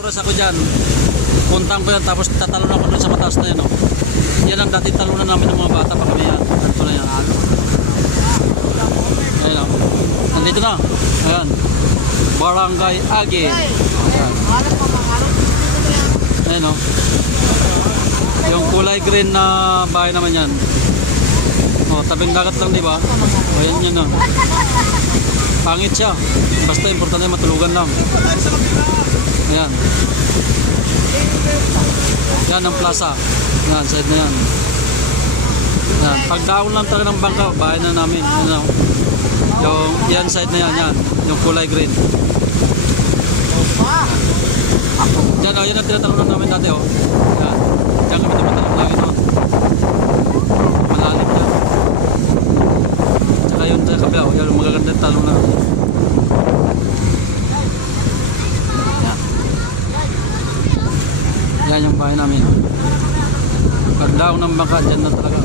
Oras ako dyan, puntang ko yan, tapos tatalon ako dun sa mataas na yun. Oh. Yan ang dating talunan namin ng mga bata pa kami yan. Ito na yan. Ayan, oh. Nandito na. Ayan. Barangay Agi. Ayan. Ayan, oh. Yung kulay green na bahay naman yan. Oh, tabing dagat lang, di ba? Ayan yun, oh. Pangit siya. Basta importante matulugan lang. Ayan. Yan ang plaza. Yan, side na yan. Yan. Pag down lang talaga ng bangka, bahay na namin. Ano, yung yan side na yan, yan. Yung kulay green. Yan, oh, yan ang tinatalunan namin dati, oh. Yan. Yan kami tumatalong lagi, no. Malalim yan. Tsaka yun sa kabila, oh. Yan, magaganda yung talong na. Yan yung bahay namin. Pag down ng bangka, dyan na talaga.